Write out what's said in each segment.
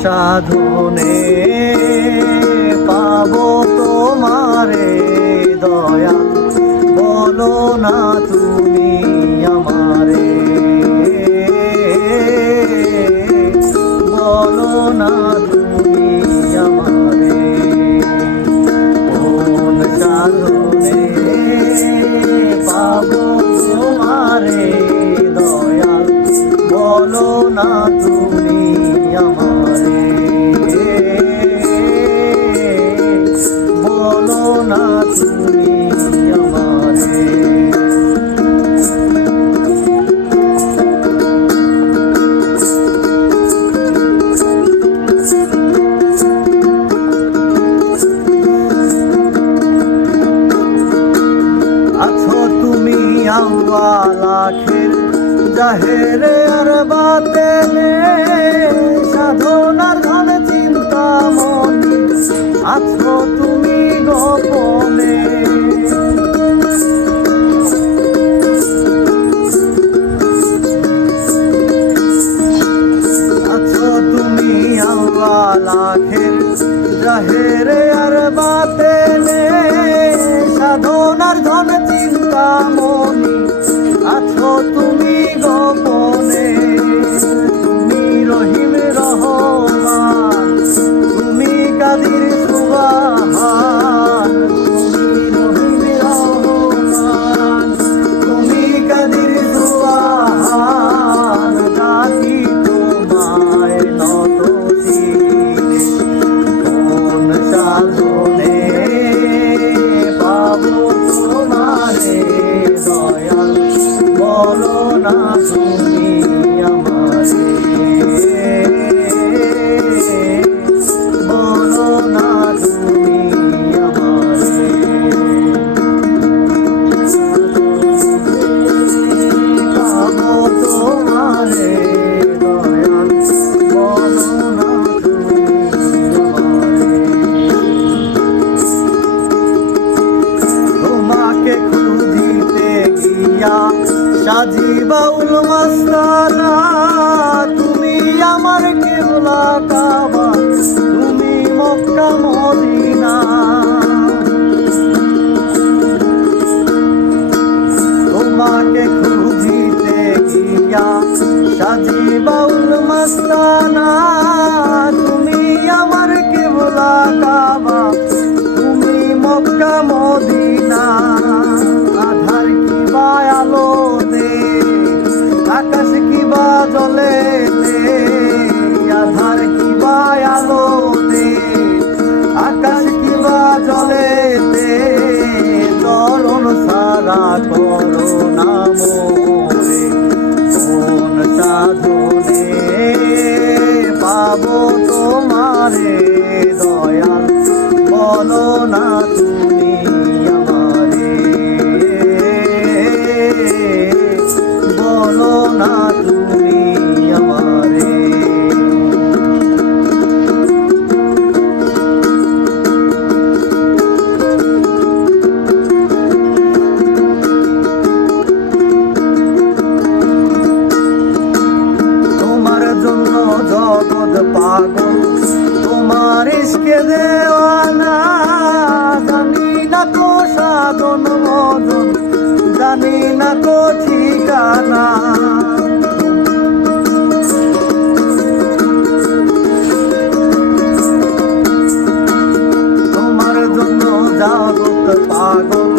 সাধনে পাবো তোমারে দয়াল, বলো না তুমি আমারে, বলো না তুমি আমারে। কোন সাধনে পাবো তোমারে দয়াল, বলো না তুমি আমারে, বলো না তুমি আমারে। আছো তুমি আউয়াল আখির, জাহেরে আর বাতেনে, সাধনার ধন চিন্তা মনে, আছো তুমি গোপনে। আছো তুমি আউয়াল আখির, জাহেরে আর বাতেনে, সাধনার ধন চিন্তা মনে, আছো তুমি গোপনে। তুমি রহিম রহমান, তুমি কাদির সুবহান, তুমি রহিম রহমান, তুমি কাদির সুবহান, ডাকি তোমায় নত শিরে। কোন সাধনে পাবো তোমারে দয়াল, বলো না তুমি আমারে, বলো না তুমি আমারে। পাবো তোমারে দয়াল, বলো না তুমি আমারে। তোমাকে খুঁজিতে গিয়া সাজি বাউল মাস্তানা, তুমি আমার কেবলা কাবা, তুমি মক্কা মদিনা। তোমাকে খুঁজিতে গিয়া সাজি বাউল মাস্তানা, তুমি আমার কেবলা কাবা, তুমি মক্কা মদিনা। আধার কিবা আলো দে, আকাশ কিবা জলে দে, আধার কিবা আলো দে, আকাশ কিবা জলে দে, চরণ সারা করো না মোরে। কোন সাধনে পাবো তোমারে দয়াল, বলো না তুমি আমারে, বলো না তুমি আমারে। তোমার জন্য জগৎ পাগল, তোমার ইশকে দেওয়ানা, জানি না তো সাধন মদন, জানি না তো ঠিকানা। তোমার জন্য জগৎ পাগল,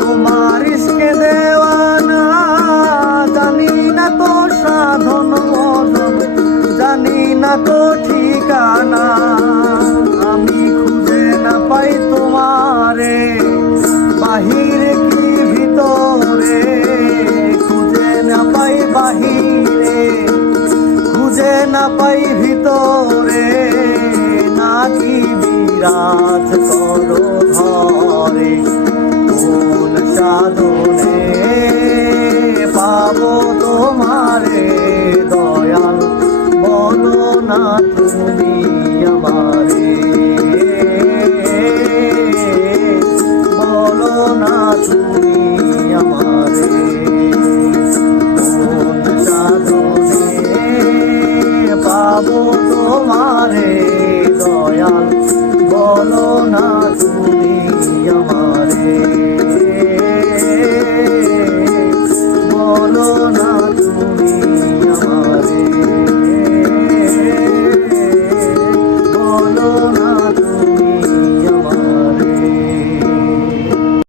তোমার ইশকে দেওয়ানা, জানি না তো সাধন মদন, জানি না তো ঠিকানা। আমি খুঁজে না পাই তোমারে, বাহিরে কি ভিতরে, খুঁজে না পাই বাহিরে, খুঁজে না পাই ভিতরে, নাকি বিরাজ করো ঘরে। কোন সাধনে পাবো তোমারে দয়াল, বলো না তুমি আমারে, বলো না তুমি আমারে। কোন সাধনে পাবো তোমারে। আমারে